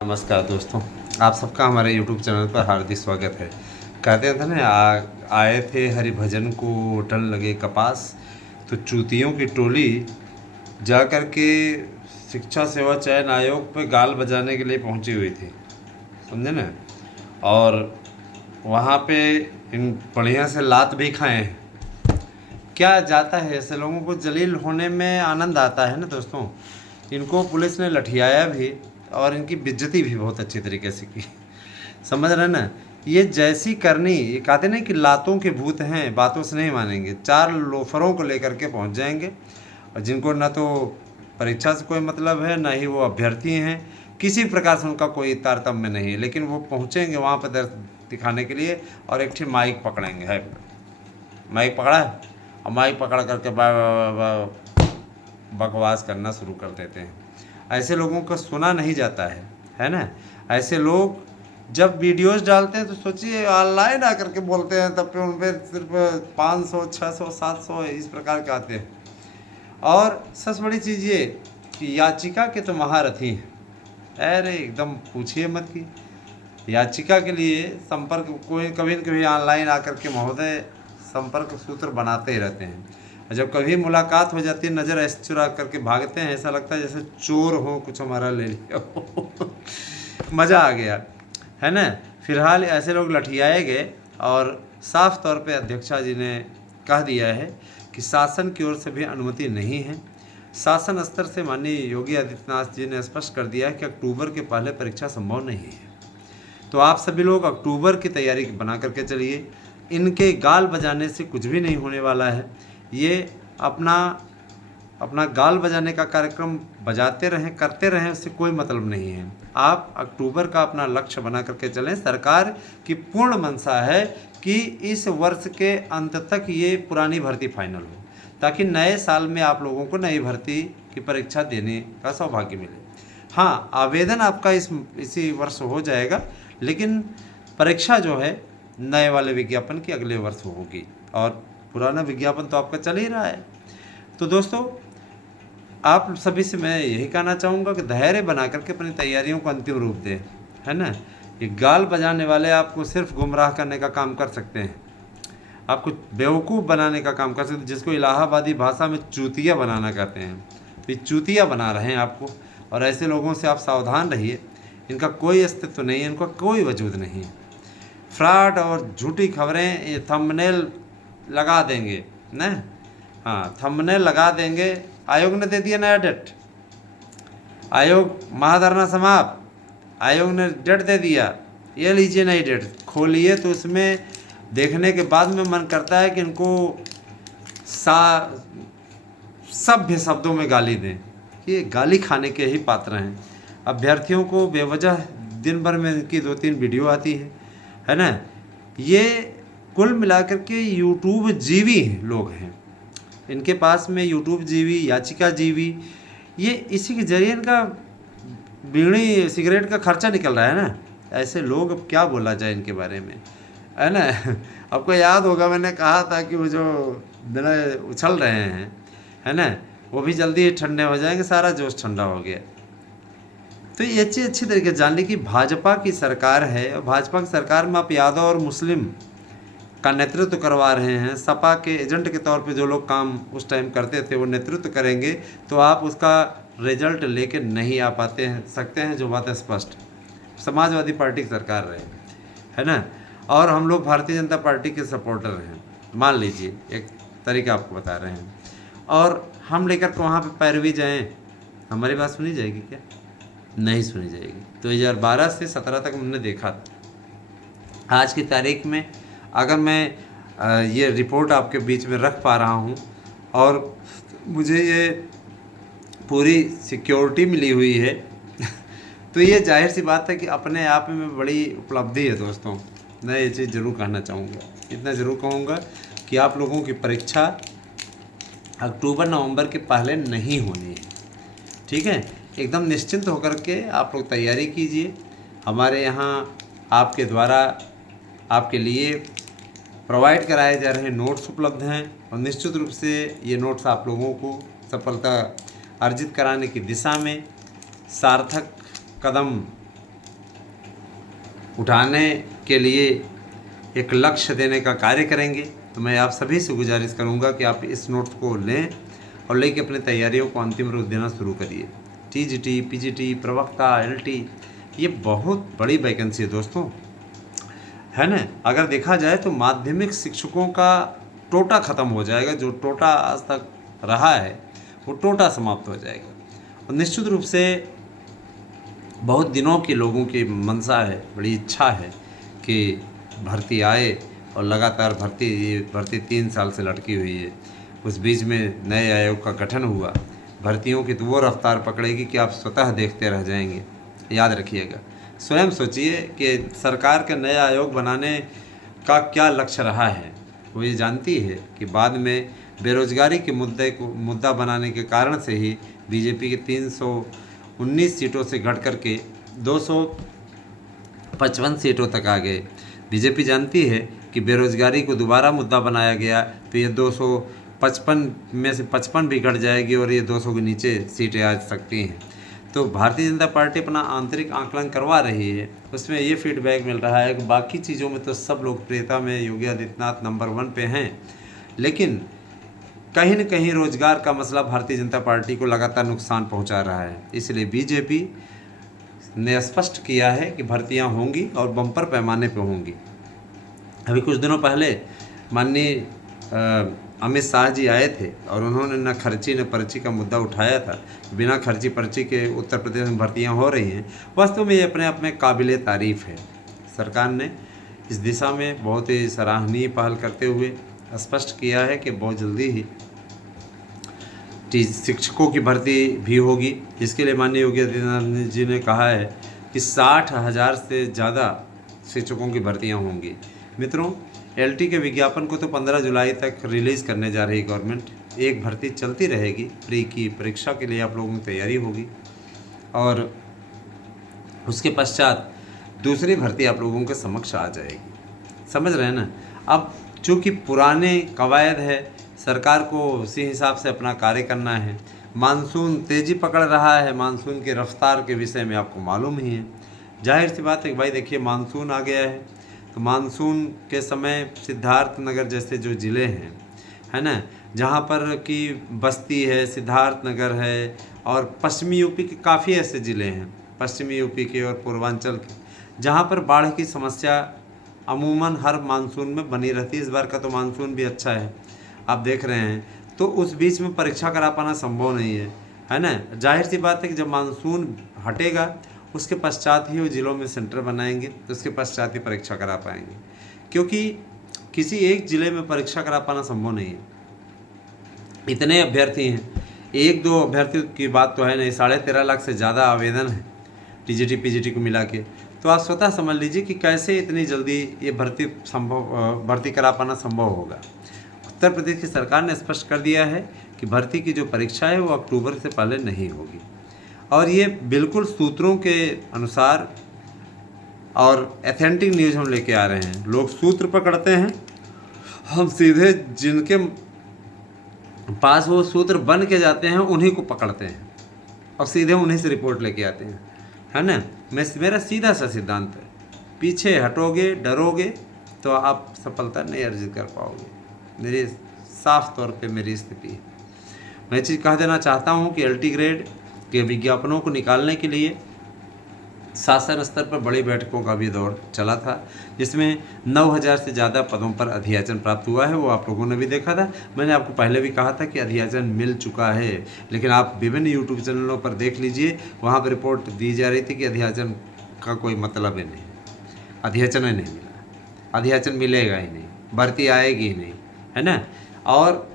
नमस्कार दोस्तों, आप सबका हमारे YouTube चैनल पर हार्दिक स्वागत है। कहते थे ना आए थे हरिभजन को होटल लगे कपास, तो चूतियों की टोली जा कर के शिक्षा सेवा चयन आयोग पे गाल बजाने के लिए पहुंची हुई थी, समझे ना। और वहाँ पे इन बढ़िया से लात भी खाए हैं। क्या जाता है, ऐसे लोगों को जलील होने में आनंद आता है ना दोस्तों। इनको पुलिस ने लठियाया भी और इनकी बेइज्जती भी बहुत अच्छी तरीके से की, समझ रहे ना। ये जैसी करनी, ये कहते नहीं कि लातों के भूत हैं, बातों से नहीं मानेंगे। चार लोफरों को लेकर के पहुंच जाएंगे, और जिनको ना तो परीक्षा से कोई मतलब है, ना ही वो अभ्यर्थी हैं, किसी प्रकार से उनका कोई तारतम्य नहीं है, लेकिन वो पहुंचेंगे वहाँ पर दर्द दिखाने के लिए और एक ठीक माइक पकड़ेंगे। है माइक पकड़ा है, और माइक पकड़ करके बकवास करना शुरू कर देते हैं। ऐसे लोगों का सुना नहीं जाता है ना। ऐसे लोग जब वीडियोस डालते हैं तो सोचिए ऑनलाइन आकर के बोलते हैं, तब पे उन पर सिर्फ 500 600 700 इस प्रकार के आते हैं। और सबसे बड़ी चीज़ ये कि याचिका के तो महारथी हैं। अरे एकदम पूछिए मत कि याचिका के लिए संपर्क कोई कभी न कभी ऑनलाइन आकर के महोदय संपर्क सूत्र बनाते ही रहते हैं। और जब कभी मुलाकात हो जाती है, नज़र ऐसे चुरा करके भागते हैं, ऐसा लगता है जैसे चोर हो, कुछ हमारा ले लिया हो। मज़ा आ गया, है ना। फिलहाल ऐसे लोग लठियाए गए और साफ तौर पे अध्यक्षा जी ने कह दिया है कि शासन की ओर से भी अनुमति नहीं है। शासन स्तर से माननीय योगी आदित्यनाथ जी ने स्पष्ट कर दिया है कि अक्टूबर के पहले परीक्षा संभव नहीं है। तो आप सभी लोग अक्टूबर की तैयारी बना करके चलिए। इनके गाल बजाने से कुछ भी नहीं होने वाला है। ये अपना गाल बजाने का कार्यक्रम बजाते रहें, करते रहें, उससे कोई मतलब नहीं है। आप अक्टूबर का अपना लक्ष्य बना करके चलें। सरकार की पूर्ण मंशा है कि इस वर्ष के अंत तक ये पुरानी भर्ती फाइनल हो, ताकि नए साल में आप लोगों को नई भर्ती की परीक्षा देने का सौभाग्य मिले। हाँ, आवेदन आपका इसी वर्ष हो जाएगा, लेकिन परीक्षा जो है नए वाले विज्ञापन की अगले वर्ष होगी, और पुराना विज्ञापन तो आपका चल ही रहा है। तो दोस्तों, आप सभी से मैं यही कहना चाहूँगा कि धैर्य बना करके अपनी तैयारियों को अंतिम रूप दें, है ना। ये गाल बजाने वाले आपको सिर्फ गुमराह करने का काम कर सकते हैं, आपको बेवकूफ़ बनाने का काम कर सकते हैं, जिसको इलाहाबादी भाषा में चूतिया बनाना कहते हैं। तो ये चूतिया बना रहे हैं आपको, और ऐसे लोगों से आप सावधान रहिए। इनका कोई अस्तित्व नहीं है, इनका कोई वजूद नहीं है। फ्रॉड और झूठी खबरें ये थंबनेल लगा देंगे ना। हाँ, थंबनेल लगा देंगे। आयोग ने दे दिया नया डेट, आयोग महाधरना समाप्त, आयोग ने डेट दे दिया, ये लीजिए नई डेट। खोलिए तो उसमें देखने के बाद में मन करता है कि इनको सभ्य शब्दों में गाली दें, कि गाली खाने के ही पात्र हैं। अभ्यर्थियों को बेवजह दिन भर में इनकी 2-3 वीडियो आती है ना। ये कुल मिलाकर के यूट्यूब जीवी लोग हैं। इनके पास में यूट्यूब जीवी, याचिका जीवी, ये इसी के जरिए इनका बीड़ी सिगरेट का खर्चा निकल रहा है ना। ऐसे लोग, अब क्या बोला जाए इनके बारे में, है ना। आपको याद होगा मैंने कहा था कि वो जो दिन उछल रहे हैं, है ना, वो भी जल्दी ही ठंडे हो जाएंगे, सारा जोश ठंडा हो गया। तो ये अच्छी तरीके से जान ली कि भाजपा की सरकार है, और भाजपा की सरकार में आप यादव और मुस्लिम का नेतृत्व करवा रहे हैं। सपा के एजेंट के तौर पे जो लोग काम उस टाइम करते थे वो नेतृत्व करेंगे, तो आप उसका रिजल्ट लेके नहीं आ पाते हैं, सकते हैं, जो बात है स्पष्ट। समाजवादी पार्टी की सरकार रहे, है ना, और हम लोग भारतीय जनता पार्टी के सपोर्टर हैं, मान लीजिए, एक तरीका आपको बता रहे हैं, और हम लेकर के वहाँ पे पैरवी जाएं, हमारी बात सुनी जाएगी क्या? नहीं सुनी जाएगी। 2012 से 17 तक हमने देखा था। आज की तारीख में अगर मैं ये रिपोर्ट आपके बीच में रख पा रहा हूँ, और मुझे ये पूरी सिक्योरिटी मिली हुई है, तो ये जाहिर सी बात है कि अपने आप में बड़ी उपलब्धि है दोस्तों। मैं ये चीज़ ज़रूर कहना चाहूँगा, इतना ज़रूर कहूँगा कि आप लोगों की परीक्षा अक्टूबर नवंबर के पहले नहीं होनी है, ठीक है। एकदम निश्चिंत होकर के आप लोग तैयारी कीजिए। हमारे यहाँ आपके द्वारा आपके लिए प्रोवाइड कराए जा रहे नोट्स उपलब्ध हैं, और निश्चित रूप से ये नोट्स आप लोगों को सफलता अर्जित कराने की दिशा में सार्थक कदम उठाने के लिए एक लक्ष्य देने का कार्य करेंगे। तो मैं आप सभी से गुजारिश करूंगा कि आप इस नोट्स को लें और लेके अपनी तैयारियों को अंतिम रूप देना शुरू करिए। टीजीटी, पीजीटी, प्रवक्ता, एलटी, ये बहुत बड़ी वैकेंसी है दोस्तों, है ना। अगर देखा जाए तो माध्यमिक शिक्षकों का टोटा ख़त्म हो जाएगा। जो टोटा आज तक रहा है वो टोटा समाप्त हो जाएगा। और निश्चित रूप से बहुत दिनों के लोगों की मनसा है, बड़ी इच्छा है कि भर्ती आए, और लगातार भर्ती 3 साल से लटकी हुई है। उस बीच में नए आयोग का गठन हुआ। भर्तियों की तो वो रफ्तार पकड़ेगी कि आप स्वतः देखते रह जाएंगे। याद रखिएगा, स्वयं सोचिए कि सरकार के नए आयोग बनाने का क्या लक्ष्य रहा है। वो ये जानती है कि बाद में बेरोजगारी के मुद्दा बनाने के कारण से ही बीजेपी के 319 सीटों से घट करके 255 सीटों तक आ गए। बीजेपी जानती है कि बेरोजगारी को दोबारा मुद्दा बनाया गया तो ये 255 में से 55 भी घट जाएगी और ये 200 के नीचे सीटें आ सकती हैं। तो भारतीय जनता पार्टी अपना आंतरिक आंकलन करवा रही है। उसमें ये फीडबैक मिल रहा है कि बाकी चीज़ों में तो सब लोकप्रियता में योगी आदित्यनाथ नंबर 1 पे हैं, लेकिन कहीं न कहीं रोजगार का मसला भारतीय जनता पार्टी को लगातार नुकसान पहुंचा रहा है। इसलिए बीजेपी ने स्पष्ट किया है कि भर्तियां होंगी और बम्पर पैमाने पर होंगी। अभी कुछ दिनों पहले माननीय अमित शाह जी आए थे और उन्होंने न खर्ची न पर्ची का मुद्दा उठाया था। बिना खर्ची पर्ची के उत्तर प्रदेश में भर्तियां हो रही हैं। वास्तव में ये अपने आप में काबिले तारीफ़ है। सरकार ने इस दिशा में बहुत ही सराहनीय पहल करते हुए स्पष्ट किया है कि बहुत जल्दी ही शिक्षकों की भर्ती भी होगी, जिसके लिए माननीय योगी आदित्यनाथ जी ने कहा है कि 60,000 से ज़्यादा शिक्षकों की भर्तियां होंगी। मित्रों, एलटी के विज्ञापन को तो 15 जुलाई तक रिलीज़ करने जा रही गवर्नमेंट। एक भर्ती चलती रहेगी, प्री की परीक्षा के लिए आप लोगों की तैयारी होगी और उसके पश्चात दूसरी भर्ती आप लोगों के समक्ष आ जाएगी। समझ रहे हैं ना। अब चूँकि पुराने कवायद है, सरकार को उसी हिसाब से अपना कार्य करना है। मानसून तेज़ी पकड़ रहा है, मानसून की रफ्तार के विषय में आपको मालूम ही है। जाहिर सी बात है कि भाई देखिए, मानसून आ गया है तो मानसून के समय सिद्धार्थनगर जैसे जो ज़िले हैं, है ना, जहाँ पर कि बस्ती है, सिद्धार्थनगर है और पश्चिमी यूपी के काफ़ी ऐसे ज़िले हैं, पश्चिमी यूपी के और पूर्वांचल के, जहाँ पर बाढ़ की समस्या अमूमन हर मानसून में बनी रहती है। इस बार का तो मानसून भी अच्छा है, आप देख रहे हैं। तो उस बीच में परीक्षा करा पाना संभव नहीं है ना। जाहिर सी बात है कि जब मानसून हटेगा उसके पश्चात ही वो ज़िलों में सेंटर बनाएंगे, तो उसके पश्चात ही परीक्षा करा पाएंगे, क्योंकि किसी एक ज़िले में परीक्षा करा पाना संभव नहीं है। इतने अभ्यर्थी हैं, 1-2 अभ्यर्थियों की बात तो है नहीं, 13.5 लाख से ज़्यादा आवेदन है टीजीटी पीजीटी को मिला के। तो आप स्वतः समझ लीजिए कि कैसे इतनी जल्दी ये भर्ती करा पाना संभव होगा। उत्तर प्रदेश की सरकार ने स्पष्ट कर दिया है कि भर्ती की जो परीक्षा है वो अक्टूबर से पहले नहीं होगी, और ये बिल्कुल सूत्रों के अनुसार और एथेंटिक न्यूज़ हम लेके आ रहे हैं। लोग सूत्र पकड़ते हैं, हम सीधे जिनके पास वो सूत्र बन के जाते हैं उन्हीं को पकड़ते हैं और सीधे उन्हीं से रिपोर्ट लेके आते हैं, है ना। मेरा सीधा सा सिद्धांत है, पीछे हटोगे, डरोगे तो आप सफलता नहीं अर्जित कर पाओगे। मेरी साफ तौर पे मेरी स्थिति है। मैं चीज़ कह देना चाहता हूँ कि एलटी ग्रेड के विज्ञापनों को निकालने के लिए शासन स्तर पर बड़ी बैठकों का भी दौर चला था, जिसमें 9,000 से ज़्यादा पदों पर अधियाचन प्राप्त हुआ है। वो आप लोगों ने भी देखा था। मैंने आपको पहले भी कहा था कि अधियाचन मिल चुका है, लेकिन आप विभिन्न यूट्यूब चैनलों पर देख लीजिए, वहाँ पर रिपोर्ट दी जा रही थी कि अधियाचन का कोई मतलब ही नहीं, अधियाचन ही नहीं मिला, अधियाचन मिलेगा ही नहीं, भर्ती आएगी ही नहीं, है ना। और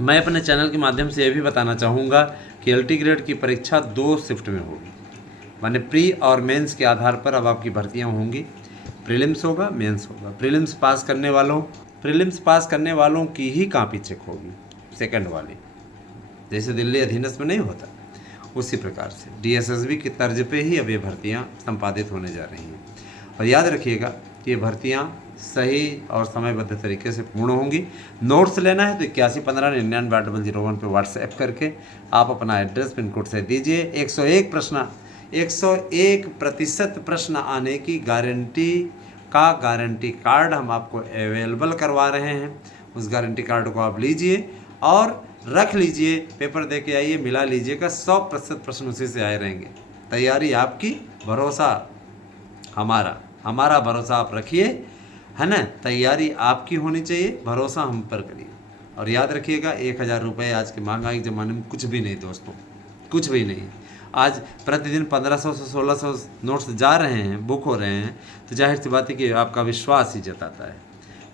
मैं अपने चैनल के माध्यम से ये भी बताना चाहूँगा कि एलटी ग्रेड की परीक्षा 2 शिफ्ट में होगी, माने प्री और मेंस के आधार पर अब आपकी भर्तियां होंगी। प्रीलिम्स होगा, मेंस होगा। प्रीलिम्स पास करने वालों की ही कॉपी चेक होगी, सेकंड वाली, जैसे दिल्ली अधीनस्थ में नहीं होता, उसी प्रकार से डीएसएसबी की तर्ज पे ही अब ये भर्तियाँ संपादित होने जा रही हैं। और याद रखिएगा कि ये भर्तियाँ सही और समयबद्ध तरीके से पूर्ण होंगी। नोट्स लेना है तो 8115998001 पर व्हाट्सएप करके आप अपना एड्रेस पिन कोड से दीजिए। 101 प्रश्न 101% प्रश्न आने की गारंटी कार्ड हम आपको अवेलेबल करवा रहे हैं। उस गारंटी कार्ड को आप लीजिए और रख लीजिए, पेपर दे के आइए, मिला लीजिएगा, 100% प्रश्न उसी से आए रहेंगे। तैयारी आपकी, भरोसा हमारा भरोसा आप रखिए, है ना। तैयारी आपकी होनी चाहिए, भरोसा हम पर करिए। और याद रखिएगा 1000 रुपये आज के महंगाई के ज़माने में कुछ भी नहीं दोस्तों, कुछ भी नहीं। आज प्रतिदिन 1500 से 1600 नोट्स जा रहे हैं, बुक हो रहे हैं, तो जाहिर सी बात है कि आपका विश्वास ही जताता है,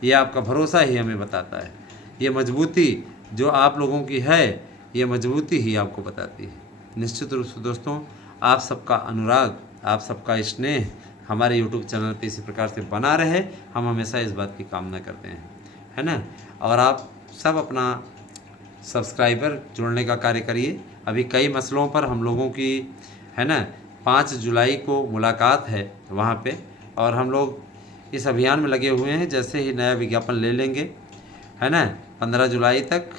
ये आपका भरोसा ही हमें बताता है। ये मजबूती जो आप लोगों की है, ये मजबूती ही आपको बताती है। निश्चित रूप से दोस्तों, आप सबका अनुराग, आप सबका स्नेह हमारे यूट्यूब चैनल पे इसी प्रकार से बना रहे, हम हमेशा इस बात की कामना करते हैं, है ना। और आप सब अपना सब्सक्राइबर जोड़ने का कार्य करिए। अभी कई मसलों पर हम लोगों की, है ना, 5 जुलाई को मुलाकात है वहाँ पे, और हम लोग इस अभियान में लगे हुए हैं। जैसे ही नया विज्ञापन ले लेंगे, है ना, 15 जुलाई तक,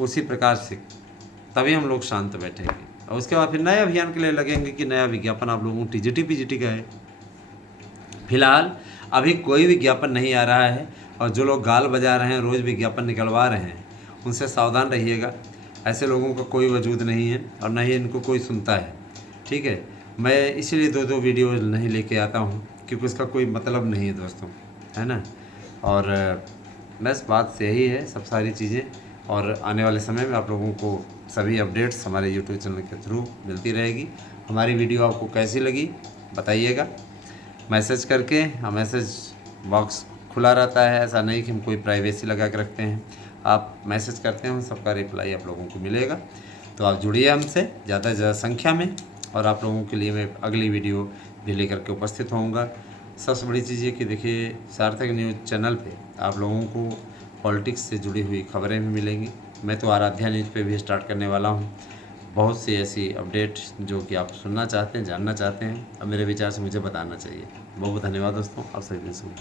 उसी प्रकार से तभी हम लोग शांत बैठेंगे। और उसके बाद फिर नए अभियान के लिए लगेंगे कि नया विज्ञापन आप लोगों को टीजीटी पीजीटी का है। फिलहाल अभी कोई विज्ञापन नहीं आ रहा है, और जो लोग गाल बजा रहे हैं, रोज़ विज्ञापन निकलवा रहे हैं, उनसे सावधान रहिएगा। ऐसे लोगों का कोई वजूद नहीं है और न ही इनको कोई सुनता है, ठीक है। मैं इसीलिए 2-2 वीडियो नहीं लेके आता हूँ, क्योंकि उसका कोई मतलब नहीं है दोस्तों, है ना। और बस बात से यही है सब सारी चीज़ें। और आने वाले समय में आप लोगों को सभी अपडेट्स हमारे यूट्यूब चैनल के थ्रू मिलती रहेगी। हमारी वीडियो आपको कैसी लगी बताइएगा, मैसेज करके। मैसेज बॉक्स खुला रहता है, ऐसा नहीं कि हम कोई प्राइवेसी लगा के रखते हैं। आप मैसेज करते हैं, सबका रिप्लाई आप लोगों को मिलेगा। तो आप जुड़िए हमसे ज़्यादा से ज़्यादा संख्या में, और आप लोगों के लिए मैं अगली वीडियो भी लेकर के उपस्थित होऊंगा। सबसे बड़ी चीज़ ये कि देखिए, सार्थक न्यूज़ चैनल पे आप लोगों को पॉलिटिक्स से जुड़ी हुई खबरें भी मिलेंगी। मैं तो आराध्या न्यूज़ पे भी स्टार्ट करने वाला हूँ बहुत सी ऐसी अपडेट जो कि आप सुनना चाहते हैं, जानना चाहते हैं, अब मेरे विचार से मुझे बताना चाहिए। बहुत बहुत धन्यवाद दोस्तों, आप सभी से।